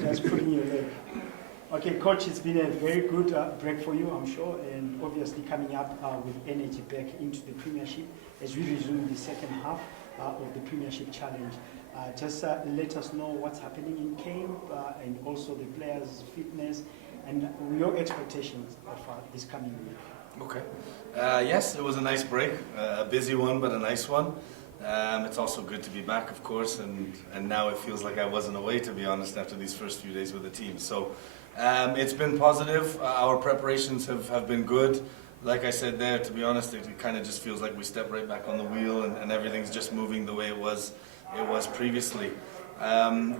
Just putting your leg. Okay, coach, it's been a very good break for you, I'm sure, and obviously coming up with energy back into the Premiership as we resume the second half of the Premiership Challenge. Just let us know what's happening in camp and also the players' fitness and your expectations of this coming week. Okay. Yes, it was a nice break, a busy one, but a nice one. It's also good to be back, of course, and now it feels like I wasn't away, to be honest, after these first few days with the team. So it's been positive. Our preparations have been good. Like I said there, to be honest, it kind of just feels like we stepped right back on the wheel and everything's just moving the way it was previously.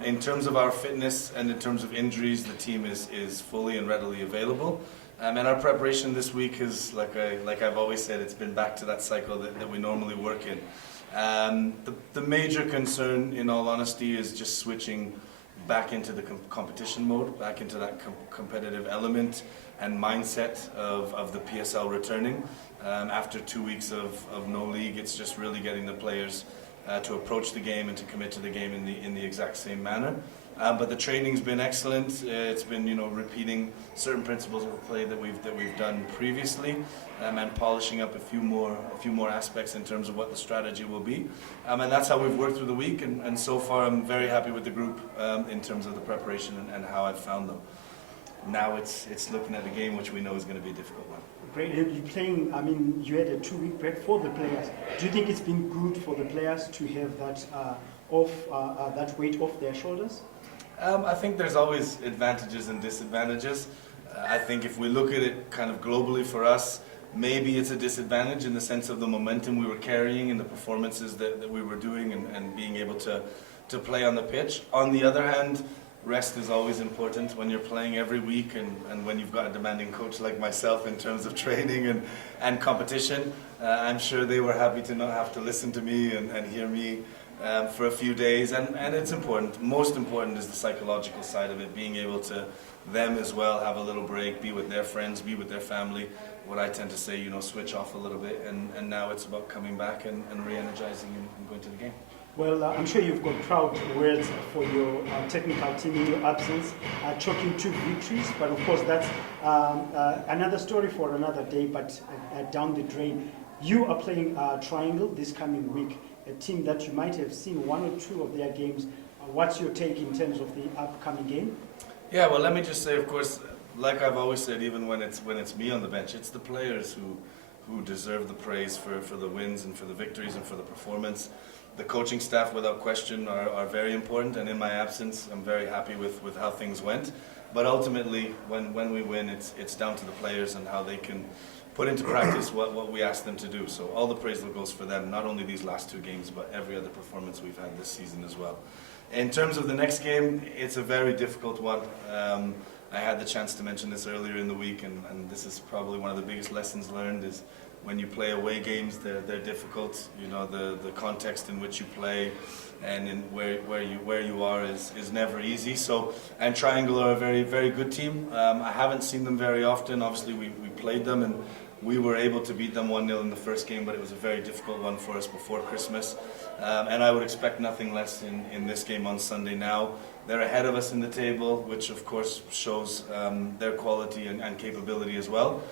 In terms of our fitness and in terms of injuries, the team is fully and readily available. And our preparation this week is, like I've always said, it's been back to that cycle that we normally work in. The major concern, in all honesty, is just switching back into the competition mode, back into that competitive element and mindset of the PSL returning. After 2 weeks of no league, it's just really getting the players to approach the game and to commit to the game in the exact same manner. But the training's been excellent. It's been, repeating certain principles of play that we've done previously, and polishing up a few more aspects in terms of what the strategy will be. And that's how we've worked through the week. And so far, I'm very happy with the group in terms of the preparation and how I've found them. Now it's looking at a game which we know is going to be a difficult one. Great. You're playing, you had a 2-week break for the players. Do you think it's been good for the players to have that that weight off their shoulders? I think there's always advantages and disadvantages. I think if we look at it kind of globally for us, maybe it's a disadvantage in the sense of the momentum we were carrying and the performances that we were doing and being able to play on the pitch. On the other hand, rest is always important when you're playing every week and when you've got a demanding coach like myself in terms of training and competition. I'm sure they were happy to not have to listen to me and hear me for a few days, and it's important. Most important is the psychological side of it, being able to, them as well, have a little break, be with their friends, be with their family. What I tend to say, switch off a little bit, and now it's about coming back and re-energizing and going to the game. Well, I'm sure you've got proud words for your technical team in your absence, choking 2 victories, but of course that's another story for another day, but down the drain. You are playing Triangle this coming week, a team that you might have seen 1 or 2 of their games. What's your take in terms of the upcoming game? Yeah, well, let me just say, of course, like I've always said, even when it's me on the bench, it's the players who deserve the praise for the wins and for the victories and for the performance. The coaching staff, without question, are very important, and in my absence, I'm very happy with how things went. But ultimately, when we win, it's down to the players and how they can put into practice what we ask them to do. So all the praise goes for them, not only these last 2 games, but every other performance we've had this season as well. In terms of the next game, it's a very difficult one. I had the chance to mention this earlier in the week, and this is probably one of the biggest lessons learned, is when you play away games, they're difficult. The context in which you play and in where you are is never easy. So, and Triangle are a very, very good team. I haven't seen them very often. Obviously, we played them and we were able to beat them 1-0 in the first game, but it was a very difficult one for us before Christmas. And I would expect nothing less in this game on Sunday now. They're ahead of us in the table, which of course shows their quality and capability as well.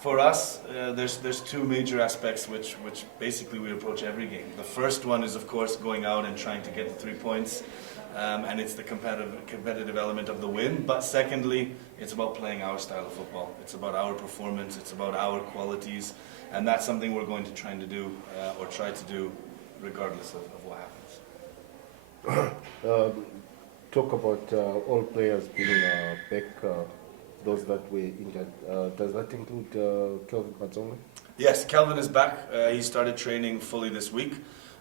For us, there's 2 major aspects which basically we approach every game. The first one is, of course, going out and trying to get the 3 points, and it's the competitive element of the win. But secondly, it's about playing our style of football. It's about our performance. It's about our qualities, and that's something we're going to try to do, or try to do, regardless of what happens. Talk about all players being back. Those that were injured. Does that include Kelvin Matsonga? Yes, Kelvin is back. He started training fully this week.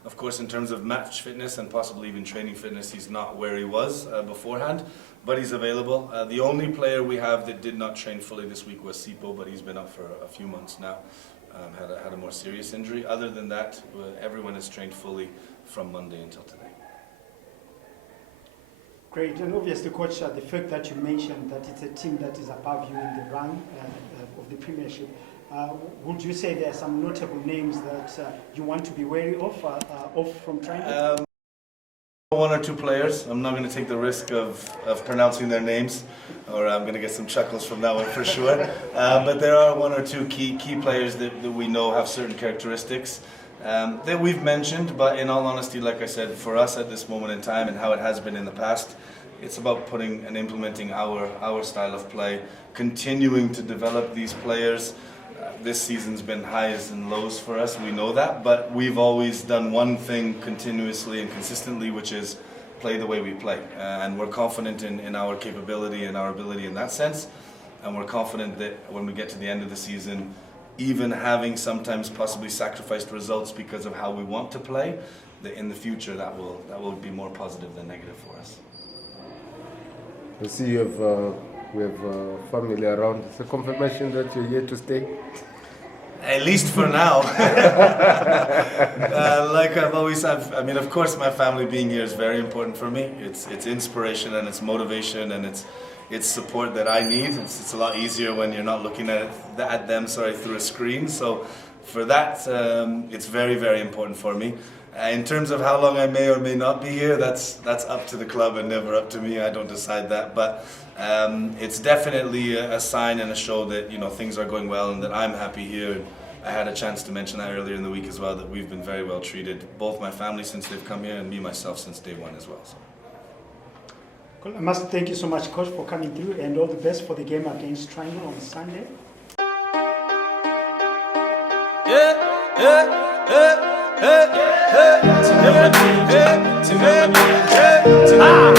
Of course, in terms of match fitness and possibly even training fitness, he's not where he was beforehand, but he's available. The only player we have that did not train fully this week was Sipo, but he's been up for a few months now. had a more serious injury. Other than that, everyone has trained fully from Monday until today. Great, and obviously, Coach, the fact that you mentioned that it's a team that is above you in the run of the Premiership, would you say there are some notable names that you want to be wary of from trying to? One or two players. I'm not going to take the risk of pronouncing their names, or I'm going to get some chuckles from that one for sure. But there are one or two key players that we know have certain characteristics that we've mentioned, but in all honesty, like I said, for us at this moment in time and how it has been in the past, it's about putting and implementing our style of play, continuing to develop these players. This season's been highs and lows for us, we know that, but we've always done one thing continuously and consistently, which is play the way we play. And we're confident in our capability and our ability in that sense, and we're confident that when we get to the end of the season, even having sometimes possibly sacrificed results because of how we want to play, that in the future that will be more positive than negative for us. I see we have family around. It's a confirmation that you're here to stay. At least for now. Like I've always said, I mean, of course, my family being here is very important for me. It's inspiration and it's motivation and it's support that I need. It's a lot easier when you're not looking at them through a screen. So for that, it's very, very important for me. In terms of how long I may or may not be here, that's up to the club and never up to me. I don't decide that, but it's definitely a sign and a show that things are going well and that I'm happy here. I had a chance to mention that earlier in the week as well, that we've been very well treated, both my family since they've come here and me myself since day one as well. So. Cool. I must thank you so much, Coach, for coming through, and all the best for the game against Triangle on Sunday. Ah!